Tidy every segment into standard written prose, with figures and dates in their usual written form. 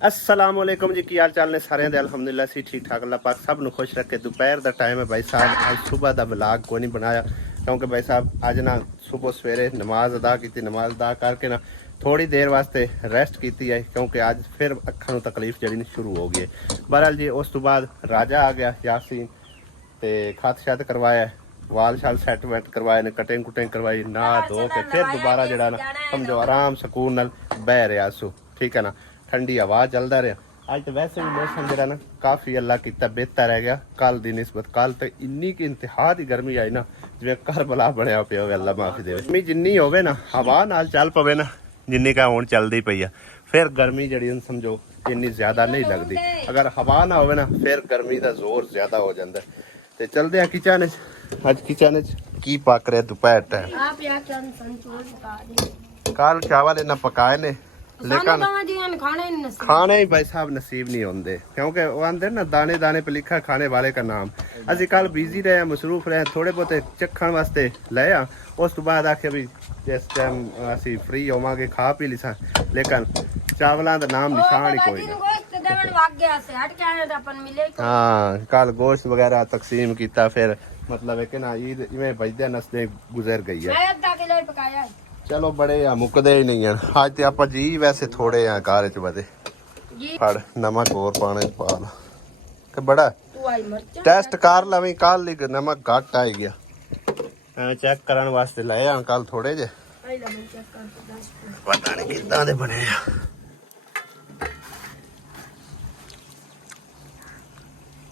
असलामुअलैकुम जी, की हाल चाल ने सारे दे अल्हम्दुलिल्लाह सी ठीक ठाक। अल्लाह पाक सब नु खुश रखे। दोपहर का टाइम है भाई साहब, आज सुबह का व्लॉग कोई नहीं बनाया क्योंकि भाई साहब आज ना सुबह सवेरे नमाज अदा की, नमाज अदा करके ना थोड़ी देर वास्ते रेस्ट की है क्योंकि आज फिर अखा नू तकलीफ जड़ी शुरू हो गई है। बहरहाल जी उस तो बाद राजा आ गया यासीन ते खत शत करवाया, वाल शाल सैट वैट करवाए ने, कटिंग कुटिंग करवाई, नहा धो के फिर दोबारा जड़ा ना समझो आराम सकून नाल बह रहा सू। ठीक है ना, ठंडी हवा चलता रहा। अज तो वैसे भी मौसम जरा ना काफ़ी अल्लाह किया बेहतर रह गया। कल की निस्बत कल तो इन्नी की इंतहा की गर्मी आई ना जिवें करबला बनया पिया होवे। अल्लाह माफी दे। गर्मी जिन्नी होवे ना हवा नाल चल पवे ना जिन्नी का हुण चलदी पई है, फिर गर्मी जड़ी समझो इन्नी ज्यादा नहीं लगती। अगर हवा ना होवे ना फिर गर्मी का जोर ज्यादा हो जाता है। तो चलते हैं किचन च। अज किचन च की पक रहे दोपहर टाइम। कल चावल इन्ना पकाए ने लेकिन खाने ही भाई साहब नसीब नहीं होंगे क्योंकि वो आंदे ना दाने दाने पे लिखा खाने वाले का नाम। असी कल बिजी रहे, मसरूफ रहे, थोड़े बहुत चखण वास्ते ले आ। उस तो बाद आखे भी जिस टाइम असी फ्री होवांगे खा पी लिसा, लेकिन चावलों का नाम निशान ही कोई नहीं। हाँ कल गोश्त वगैरह तकसीम किया, फिर मतलब है कि ना ईद इवें बजदे नसदे गुजर गई है। चलो बड़े आ मुकदे ही नहीं है। अज तो आप जी वैसे थोड़े आ घर च बदे फड़ नमक और पाने पा ला कि बड़ा टेस्ट कर लवी। कल ही नमक घट आई गया, चेक करने वास्ते ले आ कल थोड़े जे, पता नहीं किदां दे बने आ।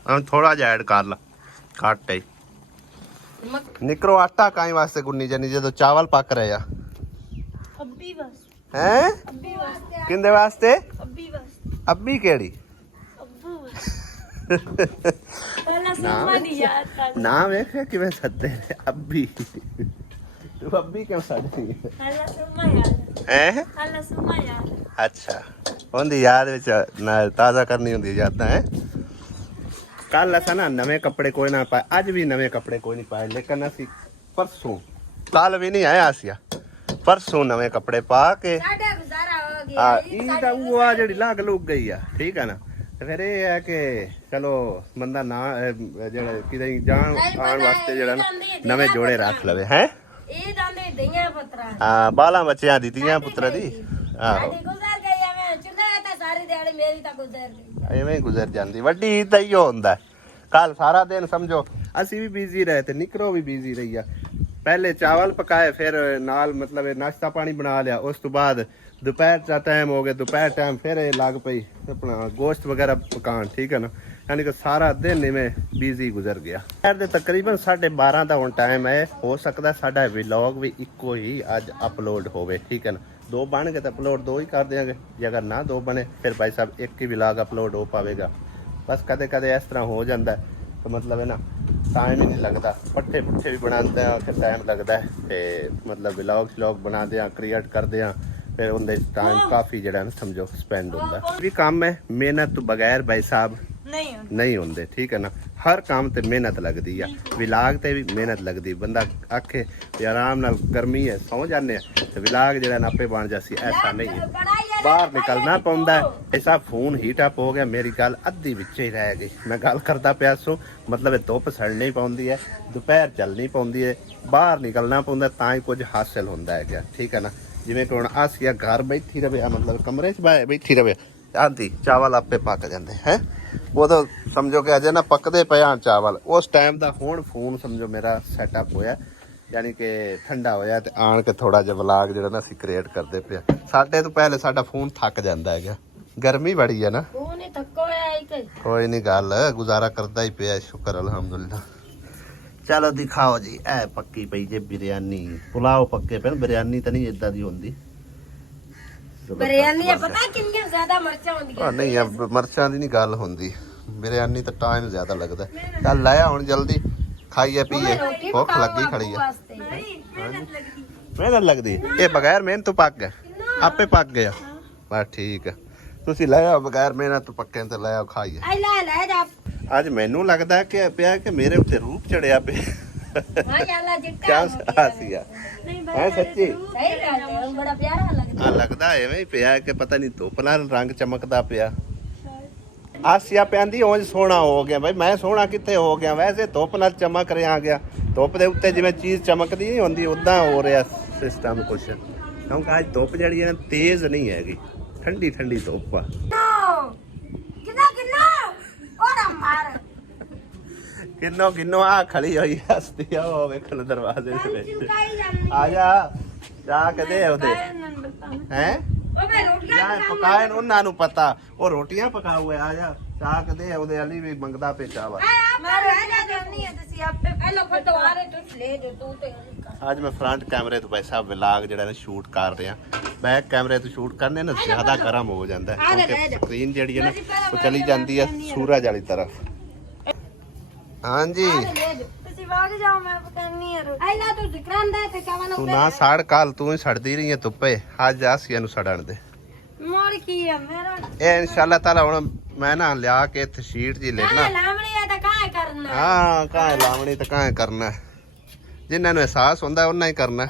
हम थोड़ा जा ऐड कर ला, घट है निकरो आटा काई वास्ते गुन्नी जानी जो चावल पक रहे आ हैं किंदे वास्ते? अब्बी केड़ी ना वेख किवें सदे अब्बी, तू अब्बी क्यों सददी है? अच्छा उनदी याद विच ताज़ा करनी हुंदी यादां है। कल असा ना नवे कपड़े कोई ना पाए, अज भी नवे कपड़े कोई नहीं पाए, लेकिन असी परसों कल भी नहीं आया आसिया परसों नवे कपड़े पा के जी लग लुग गई है। ठीक है ना, फिर यह है कि चलो बंदा ना कि जान आने वास्ते जरा नवे जोड़े रख लवे हैं। हाँ बाला बच्चियां दी धीआं पुत्रा दी इवें गुजर जाती। वड्डी ईद का इहो हुंदा है। कल सारा दिन समझो असी भी बिजी रहे थे, निकरो भी बिजी रही है। पहले चावल पकाए, फिर नाल मतलब नाश्ता पानी बना लिया। उस तो बाद दोपहर का टाइम हो गया, दोपहर टाइम फिर लग पई अपना गोश्त वगैरह पकान। ठीक है ना, यानी कि सारा दिन इवें बिजी गुजर गया। शहर तकरीबन 12:30 का हुण टाइम है। हो सकता साडा व्लॉग भी इको ही अज अपलोड होवे। ठीक है ना, दो बन गए तो अपलोड दो ही कर देंगे, जे अगर ना दो बने फिर भाई साहब एक ही व्लॉग अपलोड हो पाएगा। बस कदे कदे इस तरह हो जाता है तो मतलब है ना टाइम ही नहीं लगता। पट्ठे पुट्ठे भी बनाते हैं फिर टाइम लगता है, तो मतलब व्लॉग श्लॉग बनाते हैं क्रिएट करते हैं, फिर उनके टाइम काफ़ी जरा ना समझो स्पेंड होता है। भी काम है मेहनत तो बगैर भाई साहब नहीं होंगे। ठीक है ना, हर काम ते मेहनत लगती है, विलाग ते भी मेहनत लगती। बंदा आखे आराम नाल गर्मी है सौ जाने तो विलाग जरा आपे बन जासी, ऐसा नहीं है। बाहर निकलना पौंदा है। ऐसा फोन हीट अप हो गया, मेरी गल अद्धी विच ही रह गई। मैं गल करता पिया सो मतलब धुप सड़नी पौंदी है, दोपहर चलनी पौंदी है, बाहर निकलना पौंदा तां ही कुछ हासिल होंदा है क्या। ठीक है ना, जिवें कि हुण आसिया घर बैठी रहे मतलब कमरे च बैठी रहे आंधी चावल आपे पक जाते हैं। वो तो समझो कि अजे ना पकते पे चावल उस टाइम का हुण फोन समझो मेरा सैटअप होया, यानी कि ठंडा होया ते आन के थोड़ा जिहा व्लॉग जिहड़ा ना असीं क्रिएट करते पे। साडे तो पहले साडा फोन थक जाता है, गर्मी बड़ी है ना। कोई नहीं गल गुजारा करता ही पे, शुक्र अल्हम्दुलिल्लाह। चलो दिखाओ जी, ऐ पक्की पई जे बिरयानी, पुलाव पक्के पे, बिरयानी तो नहीं इदां दी होंदी। बिरयानी पता कितनी ज्यादा मिर्चां होंदियां नहीं अब मिर्चां दी नहीं गल होंदी, बिरयानी तो टाइम ज्यादा लगता है। चल लाया हुण जल्दी खाइए पीए, भुख लगी खड़ी है। मेहनत लगती ये बगैर मेहनत तो पक गए आपे पक गया। बस ठीक है, तुसी ले आओ बगैर मेहनत तो पक्के तो ले आओ खाइए। अज मैनू लगता कि पिया कि मेरे उत्ते रूप चढ़िया पे माशाल्लाह चिट्टा क्या हो गया। हासिया है सच्ची सही बात है बड़ा प्यारा लगता ਆ ਲੱਗਦਾ ਐਵੇਂ ਹੀ ਪਿਆ ਕਿ ਪਤਾ ਨਹੀਂ ਧੁੱਪ ਨਾਲ ਰੰਗ ਚਮਕਦਾ ਪਿਆ ਆਸਿਆ ਪੈਂਦੀ ਉਂਝ ਸੋਹਣਾ ਹੋ ਗਿਆ ਭਾਈ ਮੈਂ ਸੋਹਣਾ ਕਿੱਥੇ ਹੋ ਗਿਆ ਵੈਸੇ ਧੁੱਪ ਨਾਲ ਚਮਕ ਰਿਹਾ ਗਿਆ ਧੁੱਪ ਦੇ ਉੱਤੇ ਜਿਵੇਂ ਚੀਜ਼ ਚਮਕਦੀ ਨਹੀਂ ਹੁੰਦੀ ਉਦਾਂ ਹੋ ਰਿਹਾ ਸਿਸਟਮ ਕੁਛ ਕਿਉਂਕਿ ਅੱਜ ਧੁੱਪ ਜਿਹੜੀ ਹੈ ਨਾ ਤੇਜ਼ ਨਹੀਂ ਹੈਗੀ ਠੰਡੀ ਠੰਡੀ ਧੁੱਪ ਆ कितना और मार ਕਿੰਨੋ ਆ ਖੜੀ ਹੋਈ ਹੱਸਦੀ ਆ ਉਹ ਵੇਖਣ ਦਰਵਾਜ਼ੇ ਦੇ ਵਿੱਚ ਆ ਜਾ ਜਾ ਕੇ ਦੇ ਉਹਦੇ ਹੈ ओ मैं रोटियां ਯਾ ਪਕਾਏ ਨੂੰ ਉਹਨਾਂ ਨੂੰ ਪਤਾ ਉਹ ਰੋਟੀਆਂ ਪਕਾ ਹੋਏ ਆ ਜਾ ਚਾਹ ਕਦੇ ਉਹਦੇ ਅਲੀ ਵੀ ਮੰਗਦਾ ਪੇ ਚਾਵਾ मैं रह जा करनी है ਤੁਸੀਂ ਆਪੇ ਪਹਿਲਾਂ ਫਟਵਾਰੇ ਤੁਸੀਂ ਲੈ ਜੋ ਤੂੰ ਤੇ ਅੱਜ ਮੈਂ ਫਰੰਟ ਕੈਮਰੇ ਤੋਂ ਭਾਈ ਸਾਹਿਬ ਵਲੌਗ ਜਿਹੜਾ ਨਾ ਸ਼ੂਟ ਕਰ ਰਿਹਾ ਬੈਕ ਕੈਮਰੇ ਤੋਂ ਸ਼ੂਟ ਕਰਨੇ ਨਾ ਜ਼ਿਆਦਾ ਗਰਮ ਹੋ ਜਾਂਦਾ ਹੈ ਕਿਉਂਕਿ ਸਕਰੀਨ ਜਿਹੜੀ ਹੈ ਨਾ ਉਹ ਚਲੀ ਜਾਂਦੀ ਹੈ ਸੂਰਜ ਵਾਲੀ ਤਰਫ ਹਾਂਜੀ ਤੁਸੀਂ ਵਾਗ ਜਾਓ ਮੈਂ ਪਕਾਨੀ ਹੈ ਰੋਟੀ ਐਲਾ ਤੂੰ ਜ਼ਿਕਰਾਂਦਾ ਤੇ ਚਾਵਨ ਤੂੰ ਨਾ ਸੜ ਕੱਲ ਤੂੰ ਹੀ ਸੜਦੀ ਰਹੀ ਹੈ ਧੁੱਪੇ ਅੱਜ ਆਸੀਆ ਨੂੰ ਸੜਨ ਦੇ ਮੋੜ ਕੀ ਹੈ ਮੇਰਾ ਇਹ ਇਨਸ਼ਾਅੱਲਾ ਤਾਲਾ ਹੁਣ ਮੈਂ ਨਾ ਲਿਆ ਕੇ ਇੱਥੇ ਸ਼ੀਟ ਜੀ ਲੈਣਾ ਲਾਮਣੀ ਆ ਤਾਂ ਕਾਹ ਕਰਨਾ ਹਾਂ ਕਾਹ ਲਾਵਣੀ ਤੇ ਕਾਹ ਕਰਨਾ ਜਿਨ੍ਹਾਂ ਨੂੰ ਅਹਿਸਾਸ ਹੁੰਦਾ ਉਹਨਾਂ ਹੀ ਕਰਨਾ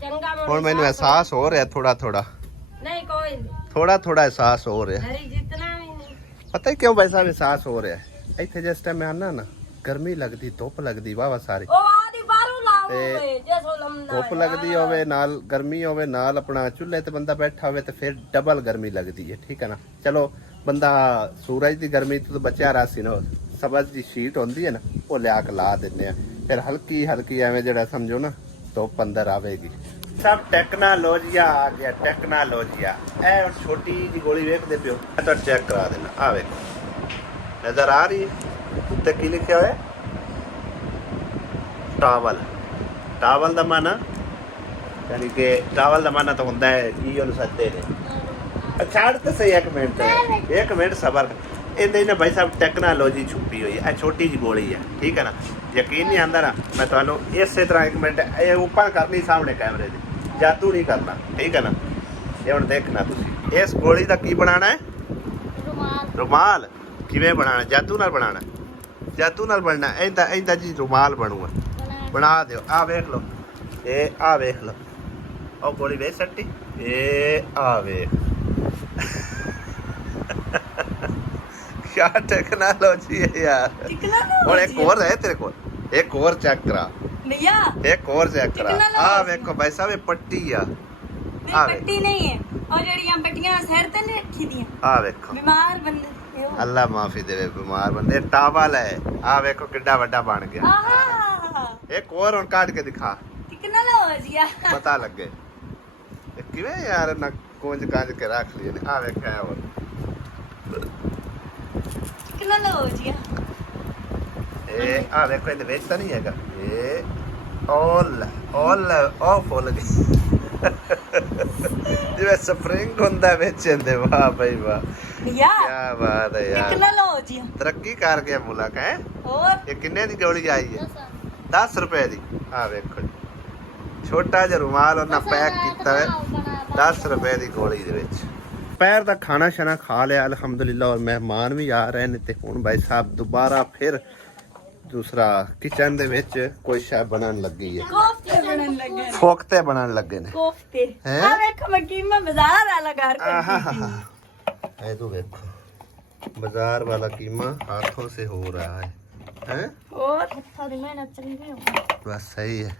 ਚੰਗਾ ਹੁਣ ਮੈਨੂੰ ਅਹਿਸਾਸ ਹੋ ਰਿਹਾ ਥੋੜਾ ਥੋੜਾ ਨਹੀਂ ਕੋਈ ਨਹੀਂ ਥੋੜਾ ਅਹਿਸਾਸ ਹੋ ਰਿਹਾ ਹਰੀ ਜਿਤਨਾ ਵੀ ਨਹੀਂ ਪਤਾ ਹੀ ਕਿਉਂ ਭਾਈ ਸਾਹਿਬ ਅਹਿਸਾਸ ਹੋ ਰਿਹਾ ਇੱਥੇ ਜਿਸ ਟਾਈਮ ਮੈਂ ਆਨਾ ਨਾ ਗਰਮੀ ਲੱਗਦੀ ਧੁੱਪ ਲੱਗਦੀ ਵਾਵਾ ਸਾਰੀ ਉਹ ਆਦੀ ਬਾਹਰੋਂ ਲਾਉਂਗੇ ਜੈਸੋ ਲੰਮਨਾ ਧੁੱਪ ਲੱਗਦੀ ਹੋਵੇ ਨਾਲ ਗਰਮੀ ਹੋਵੇ ਨਾਲ ਆਪਣਾ ਚੁੱਲ੍ਹੇ ਤੇ ਬੰਦਾ ਬੈਠਾ ਹੋਵੇ ਤੇ ਫਿਰ ਡਬਲ ਗਰਮੀ ਲੱਗਦੀ ਹੈ ਠੀਕ ਹੈ ਨਾ ਚਲੋ ਬੰਦਾ ਸੂਰਜ ਦੀ ਗਰਮੀ ਤੋਂ ਬਚਿਆ ਰਾਸੀ ਨਾ ਸਬਜ਼ ਦੀ ਸ਼ੀਟ ਹੁੰਦੀ ਹੈ ਨਾ ਉਹ ਲਿਆ ਕੇ ਲਾ ਦਿੰਦੇ ਆ ਫਿਰ ਹਲਕੀ ਐਵੇਂ ਜਿਹੜਾ ਸਮਝੋ ਨਾ ਧੁੱਪ ਅੰਦਰ ਆਵੇਗੀ ਸਭ ਟੈਕਨੋਲੋਜੀਆ ਆ ਗਿਆ ਟੈਕਨੋਲੋਜੀਆ ਇਹ ਛੋਟੀ ਜੀ ਗੋਲੀ ਵੇਖਦੇ ਪਿਓ ਮੈਂ ਤਾਂ ਚੈੱਕ ਕਰਾ ਦੇਣਾ ਆ ਵੇਖੋ ਨਜ਼ਰ ਆ ਰਹੀ ਹੈ ਉੱਤੇ ਕੀ ਲਿਖਿਆ ਹੋਇਆ ਟਾਵਲ ਦਾ ਮਾਨਾ ਯਾਨੀ ਕਿ ਟਾਵਲ ਦਾ ਮਾਨਾ ਤਾਂ ਹੁੰਦਾ ਹੈ ਜੀ ਉਹਨੂੰ ਸੱਦੇ ਨੇ ਛੱਡ ਤੇ ਸਹੀ ਇੱਕ ਮਿੰਟ ਸਬਰ ਇਹਦੇ ਨਾ ਭਾਈ ਸਾਹਿਬ ਟੈਕਨੋਲੋਜੀ ਛੁਪੀ ਹੋਈ ਹੈ ਇਹ ਛੋਟੀ ਜੀ ਗੋਲੀ ਹੈ ਠੀਕ ਹੈ ਨਾ ਯਕੀਨ ਨਹੀਂ ਆਉਂਦਾ ਨਾ ਮੈਂ ਤੁਹਾਨੂੰ ਇਸੇ ਤਰ੍ਹਾਂ ਇੱਕ ਮਿੰਟ ਇਹ ਓਪਨ ਕਰਨੀ ਸਾਹਮਣੇ ਕੈਮਰੇ ਦੇ ਜਾਦੂ ਨਹੀਂ ਕਰਨਾ ਠੀਕ ਹੈ ਨਾ ਇਹ ਹੁਣ ਦੇਖਣਾ ਤੁਸੀਂ ਇਸ ਗੋਲੀ ਦਾ ਕੀ ਬਣਾਉਣਾ ਹੈ ਰੁਮਾਲ ਕਿਵੇਂ ਬਣਾਉਣਾ ਜਾਦੂ ਨਾਲ ਬਣਨਾ ਇਹਦਾ ਜੀ ਰੁਮਾਲ ਬਣੂਗਾ ਬਣਾ ਦਿਓ ਆ ਵੇਖ ਲਓ ਇਹ ਆ ਵੇਖ ਲਓ ਉਹ ਗੋਲੀ ਵੇਚ ਸੱਟੀ ਇਹ ਆ ਵੇਖ क्या टेक्नोलॉजी है यार और एक और है तेरे को एक और चेक करा भैया एक और चेक करा आ देखो भाई साहब ये पट्टी आ पट्टी नहीं है और जड़ियां पट्टियां सिर ते नहीं रखी दियां आ देखो बीमार बंदे अल्लाह माफी देवे बीमार बंदे टावल है आ देखो किड्डा बड़ा बन गया एक और काट के दिखा टेक्नोलॉजी पता लग गए किवें यार ना कोंज कांज के रख लिए आ देखा है और टेक्नोलॉजी ਇਹ ਆ ਵੇਖੋ ਇਹਦੇ ਵਿੱਚ ਤਾਂ ਨਹੀਂ ਹੈਗਾ ਇਹ all ਫੁੱਲ ਗਈ ਜਿਵੇਂ ਸਪਰਿੰਗ ਹੁੰਦਾ ਵਿੱਚ ਇਹਦੇ ਵਾਹ ਭਾਈ ਵਾਹ भैया ਕੀ ਬਾਤ ਹੈ ਯਾਰ टेक्नोलॉजी ਤਰੱਕੀ ਕਰ ਗਿਆ ਮੁਲਕ ਹੈ और ਇਹ ਕਿੰਨੇ ਦੀ ਗੋਲੀ ਆਈ ਹੈ 10 ਰੁਪਏ ਦੀ ਆ ਵੇਖੋ ਛੋਟਾ ਜਿਹਾ ਰੁਮਾਲ ਉਹਨਾਂ ਪੈਕ ਕੀਤਾ ਹੈ 10 ਰੁਪਏ ਦੀ ਗੋਲੀ ਦੇ ਵਿੱਚ ਦੁਪਹਿਰ ਦਾ ਖਾਣਾ ਸ਼ਾਨਾ ਖਾ ਲਿਆ ਅਲਹਮਦੁਲਿਲਾ ਔਰ ਮਹਿਮਾਨ ਵੀ ਆ ਰਹੇ ਨੇ ਤੇ ਹੁਣ ਭਾਈ ਸਾਹਿਬ ਦੁਬਾਰਾ ਫਿਰ ਦੂਸਰਾ ਕਿਚਨ ਦੇ ਵਿੱਚ ਕੋਈ ਸ਼ੈ ਬਣਨ ਲੱਗੀ ਹੈ कोफ्ते बनन लगे ਫੋਕਤੇ ਬਣਨ ਲੱਗੇ ਨੇ कोफ्ते हैं? आ देखो मैं कीमा बाजार वाला घर कर ਇਹ ਤੋਂ ਵੇਖੋ ਬਾਜ਼ਾਰ ਵਾਲਾ ਕੀਮਾ हाथों से हो रहा है और थोड़ी मेहनत चली गई बस सही है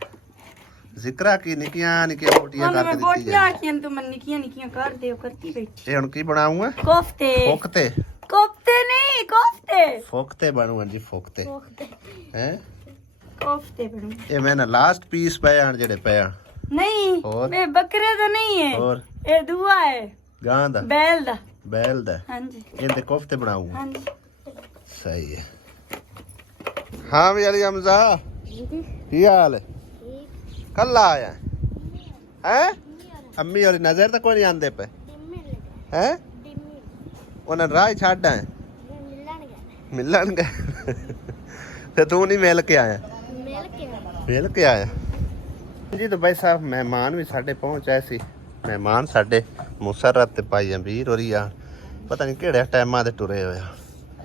ਜ਼ਿਕਰਾ ਕੀ ਨਿੱਕੀਆਂ ਰੋਟੀਆਂ मैं ਕਰਕੇ ਦਿੱਤੀ बोटियां ਹੈ आखियां तू मन निकियां कर दे करती बैठी ਇਹ ਹੁਣ ਕੀ ਬਣਾਉਂਗਾ कोफ्ते ਫੋਕਤੇ कोफ्ते नहीं कोफ्ते ਫੋਕਤੇ ਬਣੂਗਾ ਜੀ ਫੋਕਤੇ कोफ्ते ਹੈ कोफ्ते बनू ਇਹ ਮੈਂ ਨਾ ਲਾਸਟ ਪੀਸ ਪਏ ਹਨ ਜਿਹੜੇ ਪਏ ਹਨ नहीं और? ये बकरे तो नहीं है ਹੋਰ ये दुआ है ਗਾਂ ਦਾ बैल दा ਬੈਲ ਦਾ हाँ जी ਇਹਦੇ ਕੋਫਤੇ ਬਣਾਉਂਗਾ हाँ जी ਸਹੀ ਹੈ ਹਾਂ ਵੀ ਅਲੀ ਹਮਜ਼ਾ ਕੀ ਹਾਲ ਹੈ ਕੱਲਾ ਆਇਆ ਹੈ ਅੰਮੀ ਹੋਰੀ ਨਜ਼ਰ ਤਾਂ ਕੋਈ ਨਹੀਂ ਆਂਦੇ ਪਏ ਹੈ ਉਹਨਾਂ ਰਾਹ ਛੱਡ ਆਏ ਮਿਲਣਗੇ ਤੇ ਤੂੰ ਨਹੀਂ ਮਿਲ ਕੇ ਆਇਆ ਮਿਲ ਕੇ ਆਇਆ ਜੀ ਤਾਂ ਭਾਈ ਸਾਹਿਬ ਮਹਿਮਾਨ ਵੀ ਸਾਡੇ ਪਹੁੰਚੇ ਸੀ ਮਹਿਮਾਨ ਸਾਡੇ ਮੁਸਰਤ ਤੇ ਭਾਈ ਅਮੀਰ ਹੋਰੀ ਆ ਪਤਾ ਨਹੀਂ ਕਿਹੜੇ ਟਾਈਮਾਂ ਦੇ ਟੁਰੇ ਹੋਇਆ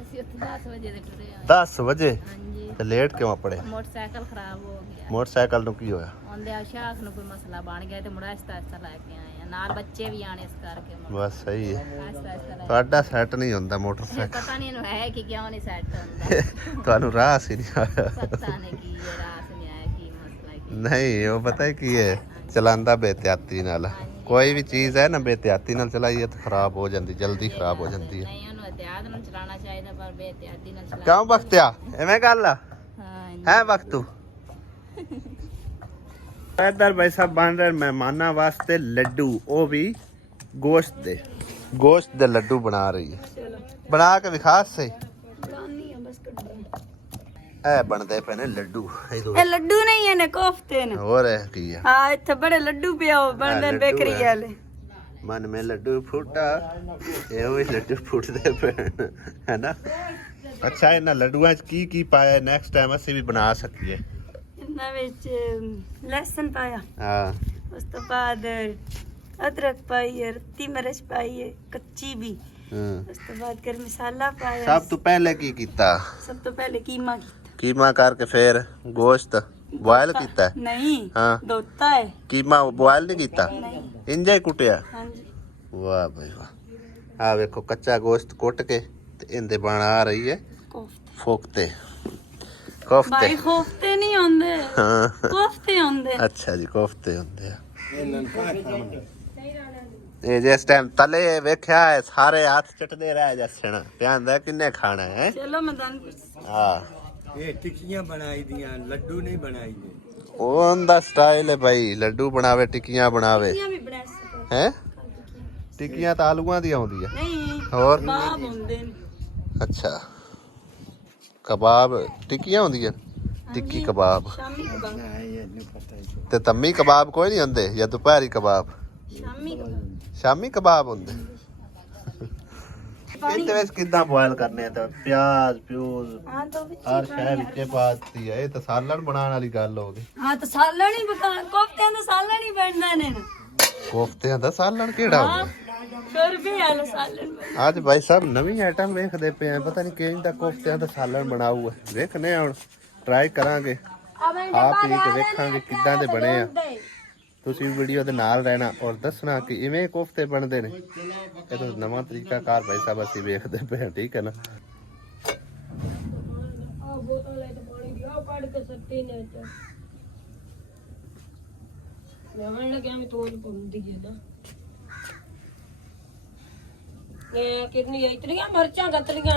ਅਸੀਂ ਉੱਥੇ 10 ਵਜੇ ਦੇ ਟੁਰੇ ਆ 10 ਵਜੇ ਹਾਂਜੀ ਤੇ ਲੇਟ ਕਿਉਂ ਪੜੇ? ਮੋਟਰਸਾਈਕਲ ਖਰਾਬ ਹੋ ਗਿਆ। ਮੋਟਰਸਾਈਕਲ ਨੂੰ ਕੀ ਹੋਇਆ? ਉਹਦੇ ਆਸ਼ਾਖ ਨੂੰ ਕੋਈ ਮਸਲਾ ਬਣ ਗਿਆ ਤੇ ਮੁੜਾ ਆਹਿਸਤਾ ਲੈ ਕੇ ਆਏ ਆ, ਨਾਲ ਬੱਚੇ ਵੀ ਆਣੇ ਇਸ ਕਰਕੇ ਬਸ ਸਹੀ ਹੈ। ਆਹਿਸਤਾ ਲੈ ਤੁਹਾਡਾ ਸੈੱਟ ਨਹੀਂ ਹੁੰਦਾ ਮੋਟਰਸਾਈਕਲ। ਪਤਾ ਨਹੀਂ ਇਹਨੂੰ ਹੈ ਕਿ ਕਿਉਂ ਨਹੀਂ ਸੈੱਟ ਹੁੰਦਾ। ਤੁਹਾਨੂੰ ਰਾਹ ਸੀ ਨਹੀਂ ਆਇਆ। ਪਤਾ ਨਹੀਂ ਕੀ ਹੈ, ਰਾਤ ਨਹੀਂ ਆਇਆ ਕੀ ਮਸਲਾ ਕੀ। ਨਹੀਂ ਉਹ ਪਤਾ ਹੈ ਕੀ ਹੈ, ਚਲਾਉਂਦਾ ਬੇਹਤਿਆਤੀ ਨਾਲ। ਕੋਈ ਵੀ ਚੀਜ਼ ਹੈ ਨਾ ਬੇਹਤਿਆਤੀ ਨਾਲ ਚਲਾਈਏ ਤਾਂ ਖਰਾਬ ਹੋ ਜਾਂਦੀ, ਜਲਦੀ ਖਰਾਬ ਹੋ ਜਾਂਦੀ ਹੈ। ਨਹੀਂ ਉਹਨੂੰ ਇhtiyਾਤ ਨਾਲ ਚਲਾਉਣਾ ਚਾਹੀਦਾ ਪਰ ਬੇਹਤਿਆਤੀ ਨਾਲ ਚਲਾਉਣਾ। ਕਿਉਂ ਬਖਤਿਆ ਐਵੇਂ ਗੱਲ ਆ ਹਾਂ ਹੈ ਵਕਤੂ। ਇਧਰ ਭਾਈ ਸਾਹਿਬ ਬਣ ਰਹੇ ਮਹਿਮਾਨਾਂ ਵਾਸਤੇ ਲੱਡੂ, ਉਹ ਵੀ ਗੋਸ਼ਤ ਦੇ ਲੱਡੂ ਬਣਾ ਰਹੀ ਹੈ। ਬਣਾ ਕੇ ਵਿਖਾ ਸੇ। ਇਹ ਬਣਦੇ ਪਏ ਨੇ ਲੱਡੂ। ਇਹ ਲੱਡੂ ਨਹੀਂ ਹੈ ਨੇ ਕੋਫਤੇ ਨੇ। ਹੋਰ ਇਹ ਕੀ ਹੈ? ਹਾਂ ਇੱਥੇ ਬੜੇ ਲੱਡੂ ਪਿਆ ਬਣਦੇ ਬੇਕਰੀ ਵਾਲੇ। ਮਨ ਮੇ ਲੱਡੂ ਫੁੱਟਾ, ਇਹ ਵੀ ਲੱਡੂ ਫੁੱਟਦੇ ਪਏ ਹੈ ਨਾ। ਅੱਛਾ ਇਹਨਾਂ ਲੱਡੂਆਂ 'ਚ ਕੀ ਕੀ ਪਾਇਆ? ਨੈਕਸਟ ਟਾਈਮ ਅਸੀਂ ਵੀ ਬਣਾ ਸਕੀਏ। ਇਹਨਾਂ ਵਿੱਚ ਲਸਣ ਪਾਇਆ, ਹਾਂ ਉਸ ਤੋਂ ਬਾਅਦ ਅਦਰਕ ਪਾਈ ਹੈ, ਰੱਤੀ ਮਿਰਚ ਪਾਈ ਹੈ ਕੱਚੀ ਵੀ, ਉਸ ਤੋਂ ਬਾਅਦ ਗਰਮ ਮਸਾਲਾ ਪਾਇਆ। ਸਭ ਤੋਂ ਪਹਿਲੇ ਕੀ ਕੀਤਾ? ਸਭ ਤੋਂ ਪਹਿਲੇ ਕੀਮਾ ਕੀਤਾ। ਕੀਮਾ ਕਰਕੇ ਫਿਰ ਗੋਸ਼ਤ ਬੋਇਲ ਕੀਤਾ? ਨਹੀਂ ਹਾਂ ਧੋਤਾ ਹੈ। ਕੀਮਾ ਬੋਇਲ ਨਹੀਂ ਕੀਤਾ, ਨਹੀਂ ਇੰਜੇ ਕੁੱਟਿਆ? ਹਾਂਜੀ। ਵਾਹ ਬਈ ਵਾਹ। ਆ ਵੇਖੋ ਕੱਚਾ ਗੋਸ਼ਤ ਕੁੱਟ ਕੇ ਤੇ ਇਹਦੇ ਬਣਾ ਰਹੀ ਹੈ ਕੋਫਤੇ। ਕੋਫਤੇ ਭਾਈ ਕੋਫਤੇ ਨਹੀਂ ਹੁੰਦੇ, ਹਾਂ ਕੋਫਤੇ ਹੁੰਦੇ। ਅੱਛਾ ਜੀ ਕੋਫਤੇ ਹੁੰਦੇ ਆ। ਇਹ ਜਿਸ ਟਾਈਮ ਤਲੇ ਵੇਖਿਆ ਹੈ ਸਾਰੇ ਹੱਥ ਚਟਦੇ ਰਹਿ ਜਾਸਣ, ਧਿਆਨ ਦਾ ਕਿੰਨੇ ਖਾਣਾ ਹੈ। ਚਲੋ ਮੈਂ ਤੁਹਾਨੂੰ ਪੁੱਛ। ਹਾਂ ਇਹ ਟਿੱਕੀਆਂ ਬਣਾਈ ਦੀਆਂ, ਲੱਡੂ ਨਹੀਂ ਬਣਾਈ ਦੇ। ਉਹਦਾ ਸਟਾਈਲ ਹੈ ਭਾਈ, ਲੱਡੂ ਬਣਾਵੇ ਟਿੱਕੀਆਂ ਬਣਾਵੇ ਟਿੱਕੀਆਂ ਵੀ ਬਣਾ ਸਕਦੇ ਹੈ। ਟਿੱਕੀਆਂ ਤਾਂ ਆਲੂਆਂ ਦੀਆਂ ਆਉਂਦੀਆਂ। ਨਹੀਂ ਹੋਰ ਕਬਾਬ ਹੁੰਦੇ ਨੇ। ਅੱਛਾ ਕਬਾਬ ਟਿੱਕੀਆਂ ਹੁੰਦੀਆਂ, ਟਿੱਕੀ ਕਬਾਬ ਸ਼ਾਮੀ ਕਬਾਬ। ਇਹਨੂੰ ਪਤਾ ਹੀ ਤੇ ਤੰਮੀ ਕਬਾਬ ਕੋਈ ਨਹੀਂ ਹੁੰਦੇ, ਜਾਂ ਦੁਪਹਿਰੀ ਕਬਾਬ? ਸ਼ਾਮੀ ਕਬਾਬ। ਸ਼ਾਮੀ ਕਬਾਬ ਹੁੰਦੇ। ਇਹਦੇ ਵਿੱਚ ਕਿੱਦਾਂ ਬੋਇਲ ਕਰਨੇ ਆ? ਤਾਂ ਪਿਆਜ਼ ਪਿਊਜ਼ ਹਾਂ ਤਾਂ ਵਿੱਚ ਹਰ ਸ਼ੈ ਵਿੱਚੇ ਪਾਤੀ ਹੈ। ਇਹ ਤਾਂ ਸਾਲਣ ਬਣਾਉਣ ਵਾਲੀ ਗੱਲ ਹੋ ਗਈ। ਹਾਂ ਤਾਂ ਸਾਲਣ ਹੀ ਪਕਾ, ਕੋਫਤਿਆਂ ਦਾ ਸਾਲਣ ਹੀ ਬਣਦਾ ਨੇ ਨਾ। ਕੋਫਤਿਆਂ ਦਾ ਸਾਲਣ ਕਿਹੜਾ ਹੁੰਦਾ? ਫਿਰ ਵੀ ਆਲੂ ਸਾਲਣ ਬਣਦਾ। ਅੱਜ ਭਾਈ ਸਾਹਿਬ ਨਵੀਂ ਆਈਟਮ ਵੇਖਦੇ ਪਏ ਆ, ਪਤਾ ਨਹੀਂ ਕਿਹੜੀ ਦਾ ਕੋਫਤਿਆਂ ਦਾ ਸਾਲਣ ਬਣਾਊਗਾ। ਵੇਖਨੇ ਹੁਣ ਟਰਾਈ ਕਰਾਂਗੇ, ਆਪ ਹੀ ਕੇ ਵੇਖਾਂਗੇ ਕਿੱਦਾਂ ਦੇ ਬਣੇ ਆ। ਤੁਸੀਂ ਵੀਡੀਓ ਦੇ ਨਾਲ ਰਹਿਣਾ ਔਰ ਦੱਸਣਾ ਕਿ ਇਵੇਂ ਕੋਫਤੇ ਬਣਦੇ ਨੇ। ਇਹ ਤਾਂ ਨਵਾਂ ਤਰੀਕਾ ਕਾਰ ਭਾਈ ਸਾਹਿਬ ਅਸੀਂ ਵੇਖਦੇ ਪਏ ਹਾਂ, ਠੀਕ ਹੈ ਨਾ।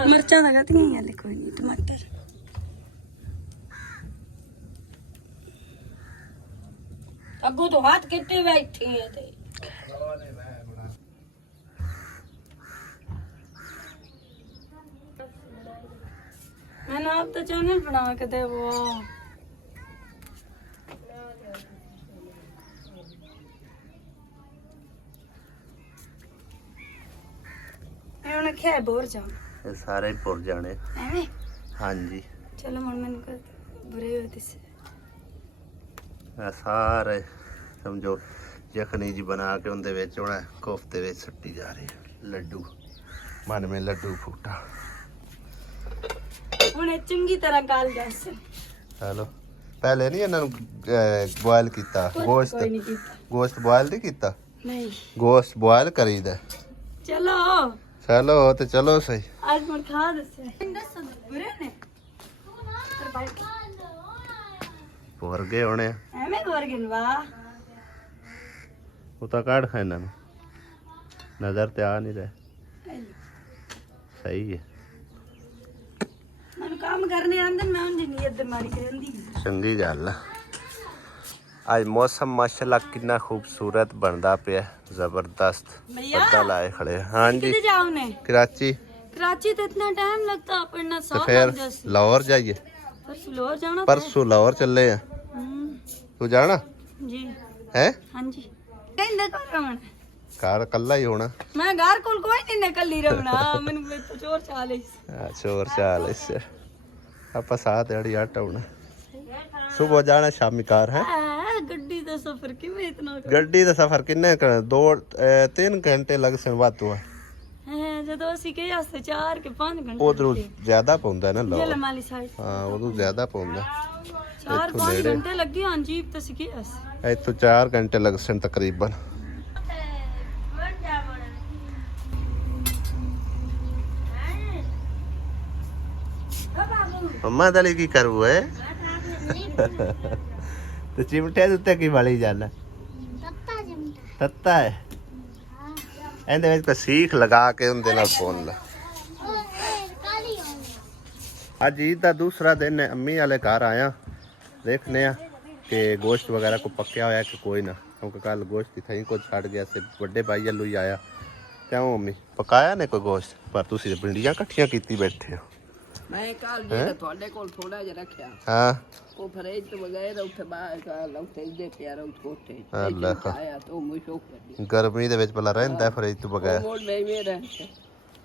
ਮਿਰਚਾਂ ਦਾ ਗਤੀਆਂ ਹਲੇ ਕੋਈ ਨਹੀਂ। ਟਮਾਟਰ ਅੱਗੋਂ ਤੋਂ ਹੱਥ ਕਿੱਥੇ ਬੈਠੀ ਹੈ ਤੇ मैंने आप तो चैनल बना के दे वो उन्होंने क्या बोर जाओ ਇਹ ਸਾਰੇ ਪੁਰ ਜਾਣੇ। ਐਵੇਂ ਹਾਂਜੀ ਚਲੋ ਹੁਣ ਮੈਨੂੰ ਕਰ ਬੁਰੇ ਹੋਤੇ ਸੇ ਇਹ ਸਾਰੇ ਸਮਝੋ ਯਖਨੀ ਜੀ ਬਣਾ ਕੇ ਉਹਦੇ ਵਿੱਚ ਹੁਣ ਕੋਫਤੇ ਵਿੱਚ ਸੁੱਟੀ ਜਾ ਰਹੀ ਹੈ। ਲੱਡੂ ਮਨ ਮੇ ਲੱਡੂ ਫੂਟਾ। ਹੁਣ ਇਹ ਚੰਗੀ ਤਰ੍ਹਾਂ ਗਾਲ ਦੱਸ। ਹੈਲੋ ਪਹਿਲੇ ਨਹੀਂ ਇਹਨਾਂ ਨੂੰ ਬੋਇਲ ਕੀਤਾ ਗੋਸ਼ਤ? ਕੋਈ ਨਹੀਂ ਕੀਤਾ। ਗੋਸ਼ਤ ਬੋਇਲ ਨਹੀਂ ਕੀਤਾ, ਨਹੀਂ ਗੋਸ਼ਤ ਬੋਇਲ ਕਰੀਦਾ। ਚਲੋ ਚਲੋ ਤੇ ਚਲੋ ਸਹੀ। ਅੱਜ ਮੈਂ ਖਾ ਦੱਸਿਆ ਦੱਸ ਬੁਰੇ ਨੇ ਪਰ ਭਾਈ ਪੁਰ ਗਏ ਹੋਣੇ ਆ। ਐਵੇਂ ਵਰਗਨ ਵਾਹ ਉਹ ਤਾਂ ਕੱਢ ਖਾ ਇਹਨਾਂ ਨੂੰ, ਨਜ਼ਰ ਤੇ ਆ ਨਹੀਂ ਰਿਹਾ। ਸਹੀ ਹੈ, ਮੈਨੂੰ ਕੰਮ ਕਰਨੇ ਆਂਦੇ ਮੈਂ ਉਹਦੀ ਨੀਅਤ ਦੇ ਮਾਰੀ ਕਰੰਦੀ। ਚੰਗੀ ਗੱਲ ਆ। ਅੱਜ ਮੌਸਮ ਮਾਸ਼ਾਅੱਲਾ ਕਿੰਨਾ ਖੂਬਸੂਰਤ ਬਣਦਾ ਪਿਆ, ਜ਼ਬਰਦस्त। ਬੱਦਲ ਆਏ ਖੜੇ। ਹਾਂਜੀ ਕਿੱਥੇ ਜਾਉ ਨੇ? कराची। कराची तो इतना टाइम लगता पढ़ना तो 100 फिर लग जासी। लाहौर जाइए, परसों लाहौर जाना परसों लाहौर चले हैं। तू जाना जी है? हाँ जी कहंदे को रमन कार कल्ला ही होना? मैं घर कोल कोई नहीं निकली रमना मैंने तो चोर चाले चोर चाल इससे आपा साथ अड़ी आटा होना। सुबह जाना शामी कार है। गड्डी दा सफर किवें इतना गड्डी दा सफर किन्ने 2-3 घंटे लग सन वातू है। ਜਦੋਂ ਅਸੀਂ ਗਏ ਹਸਤੇ 4 ਕੇ 5 ਘੰਟੇ ਉਧਰੋਂ ਜ਼ਿਆਦਾ ਪਾਉਂਦਾ ਨਾ ਲੋ ਜਲਮ ਵਾਲੀ ਸਾਈਡ ਹਾਂ ਉਦੋਂ ਜ਼ਿਆਦਾ ਪਾਉਂਦਾ 4-5 ਘੰਟੇ ਲੱਗੇ ਹਾਂ ਜੀਪ ਤੇ ਅਸੀਂ ਗਏ ਅਸੀਂ ਇੱਥੋਂ 4 ਘੰਟੇ ਲੱਗਣ ਤਕਰੀਬਨ ਮੰਮਾ ਦਾ ਲਈ ਕੀ ਕਰੂ ਹੈ ਤੇ ਚਿਮਟੇ ਦੇ ਉੱਤੇ ਕੀ ਵਾਲੀ ਜਾਂਦਾ ਤੱਤਾ ਹੈ ਇਹਦੇ ਵਿੱਚ ਕੋਈ ਸੀਖ ਲਗਾ ਕੇ ਉਹਦੇ ਨਾਲ ਪਾਉਣ ਲਾ ਅੱਜ ਈਦ ਦਾ ਦੂਸਰਾ ਦਿਨ ਹੈ ਅੰਮੀ ਵਾਲੇ ਘਰ ਆਇਆ ਦੇਖਨੇ ਆ ਕਿ ਗੋਸ਼ਤ ਵਗੈरह को पक्या होया कि कोई ना क्योंकि कल गोश्त थी को छड़ गया से बड़े भाई वालू ही आया क्यों मम्मी पकाया ने कोई गोश्त पर तुसी भिंडियां इकट्ठियां कीती बैठे हो मैं कल ਜਿਹੜਾ ਤੁਹਾਡੇ ਕੋਲ ਥੋੜਾ ਜਿਹਾ ਰੱਖਿਆ हाँ ਉਹ ਫਰੇਜ ਤੋਂ ਬਗੈਰ ਉੱਥੇ ਬਾਹਰ ਕਾ ਉੱਥੇ ਦੇ ਪਿਆਰਾ ਉੱਥੇ ਅੱਲਾ ਆਇਆ ਤਾਂ ਮੁਸ਼ੋਕ ਕਰਦੀ गर्मी ਦੇ ਵਿੱਚ ਭਲਾ ਰਹਿੰਦਾ ਫਰਿੱਜ ਤੋਂ ਬਗੈਰ ਮੋੜ ਨਹੀਂ ਮੇਰਾ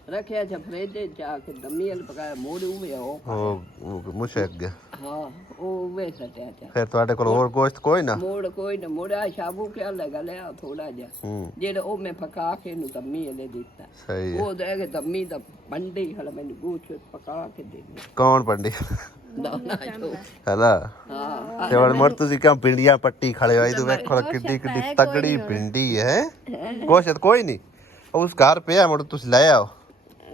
ਰੱਖਿਆ ਜਾਂ ਫਰੇਜ ਦੇ ਜਾ ਕੇ ਦਮੀ ਵਾਲ ਪਕਾਇਆ ਮੋੜ ਉਵੇਂ ਉਹ ਮੁਸ਼ਕ ਗਿਆ ਹਾਂ ਉਹ ਉਵੇਂ ਸਟਿਆ ਤੇ ਫਿਰ ਤੁਹਾਡੇ ਕੋਲ ਹੋਰ ਗੋਸ਼ਤ ਕੋਈ ਨਾ ਮੋੜ ਕੋਈ ਨਾ ਮੋੜਾ ਸ਼ਾਬੂ ਕਿਆ ਲਗਾ ਲਿਆ ਥੋੜਾ ਜਿਹਾ ਜਿਹੜਾ ਉਹ ਮੈਂ ਪਕਾ ਕੇ ਨੂੰ ਦਮੀ ਵਾਲੇ ਦਿੱਤਾ ਸਹੀ ਹੈ ਉਹ ਦੇ ਕੇ ਦਮੀ ਦਾ ਪੰਡੀ ਹਲ ਮੈਨੂੰ ਗੂਛ ਪਕਾ ਕੇ ਦੇ ਕੌਣ ਪੰਡੀ ਦਾਣਾ ਚੋ ਹਲਾ ਹਾਂ ਤੇ ਹੁਣ ਮਰ ਤੁਸੀਂ ਕਿਉਂ ਪਿੰਡੀਆਂ ਪੱਟੀ ਖੜੇ ਹੋਏ ਤੂੰ ਵੇਖੋ ਕਿੱਡੀ ਕਿੱਡੀ ਤਗੜੀ ਪਿੰਡੀ ਹੈ ਗੋਸ਼ਤ ਕੋਈ ਨਹੀਂ ਉਸ ਘਰ ਪਿਆ ਮੁੜ ਤੁਸੀਂ ਲੈ ਆਓ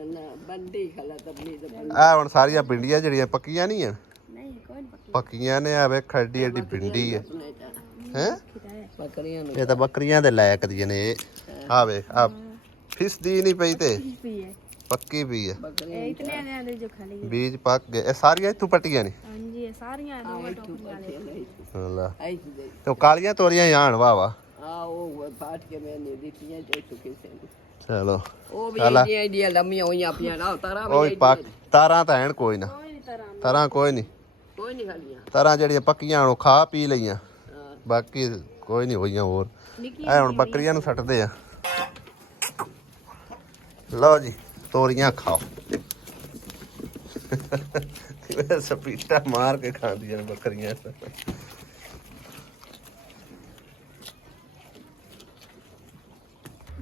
ਨਾ ਬੰਡੀ ਖਲਾ ਦਮੀ ਦਾ ਆ ਹੁਣ ਸਾਰੀਆਂ ਪਿੰਡੀਆਂ ਜਿਹੜੀਆਂ ਪੱਕੀਆਂ ਨਹੀਂ ਆ ਪੱਕੀਆਂ ਨੇ ਆ ਵੇਖ ਐਡੀ ਐਡੀ ਪਿੰਡੀ ਹੈ ਹੈ ਬੱਕਰੀਆਂ ਨੂੰ ਇਹ ਤਾਂ ਬੱਕਰੀਆਂ ਦੇ ਲਾਇਕ ਦੀਆਂ ਨੇ ਇਹ ਆ ਵੇਖ ਆ ਫਿਸਦੀ ਨਹੀਂ ਪਈ ਤੇ ਪੱਕੀ ਵੀ ਹੈ ਬੱਕਰੀਆਂ इतने आने जो खाली ਬੀਜ ਪੱਕ ਗਏ ਇਹ ਸਾਰੀਆਂ ਇੱਥੋਂ ਪੱਟੀਆਂ ਨੇ हाँ जी सारियां ਅੱਲਾ ਐਸੀ ਦੇ ਤੇ ਉਹ ਕਾਲੀਆਂ ਤੋਰੀਆਂ ਆਣ ਵਾਵਾ ਆ ਉਹ ਪਾਟ ਕੇ ਮੈਂ ਨੇ ਦਿੱਤੀਆਂ ਜੋ ਚੁੱਕੇ ਸੇ ਚਲੋ ਉਹ ਵੀ ਇਹਦੀਆਂ ਲੰਮੀਆਂ ਹੋਈਆਂ ਆਪਣੀਆਂ ਨਾ ਤਾਰਾਂ ਓਏ ਵੀ ਪੱਕ ਤਾਰਾਂ ਤਾਂ ਐਨ ਕੋਈ ਨਾ ਤਾਰਾਂ ਕੋਈ ਨਹੀਂ ਕੋਈ ਨਹੀਂ ਖਾਲੀਆਂ ਤਾਰਾਂ ਜਿਹੜੀਆਂ ਪੱਕੀਆਂ ਉਹ ਖਾ ਪੀ ਲਈਆਂ ਹਾਂ ਬਾਕੀ ਕੋਈ ਨਹੀਂ ਹੋਈਆਂ ਹੋਰ ਐ ਹੁਣ ਬੱਕਰੀਆਂ ਨੂੰ ਸੱਟਦੇ ਆ ਲਓ ਜੀ ਤੋਰੀਆਂ ਖਾਓ ਸਪੀਟਾ ਮਾਰ ਕੇ ਖਾਂਦੀਆਂ ਨੇ ਬੱਕਰੀਆਂ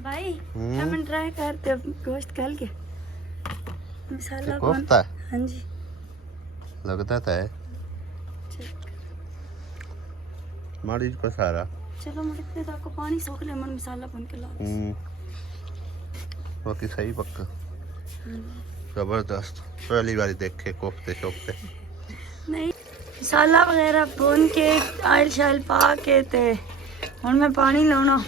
भाई हम ट्राई करते गोश्त खल के मसाला कौन कोफ्ता है? हाँ जी लगता तो है माड़ी को सारा चलो मुझे तो आपको पानी सोख ले मन मसाला बन के ला बाकी सही पक्का जबरदस्त पहली बार देखे कोफ्ते शोफ्ते नहीं मसाला वगैरह भून के आयल शायल पा के ते हुन मैं पानी लाना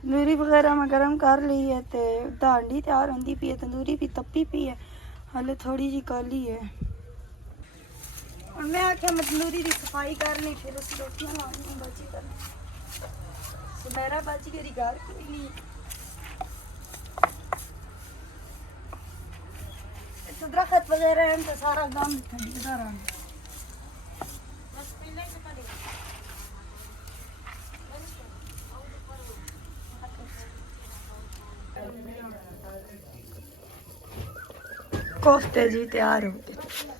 तंदूरी वगैरह मैं गर्म कर ली है ते हांडी तैयार होंदी पई है तंदूरी भी तपी पई है हाले थोड़ी जी काली है और मैं आख्या मैं तंदूरी की सफाई करनी फिर उस रोटियां लानी बाजी करनी सुनहरा बाजी मेरी घर कोई नहीं तो दरख्त वगैरह हैं तो सारा काम ठंडा रहा कोफ्ते जी तैयार हो गए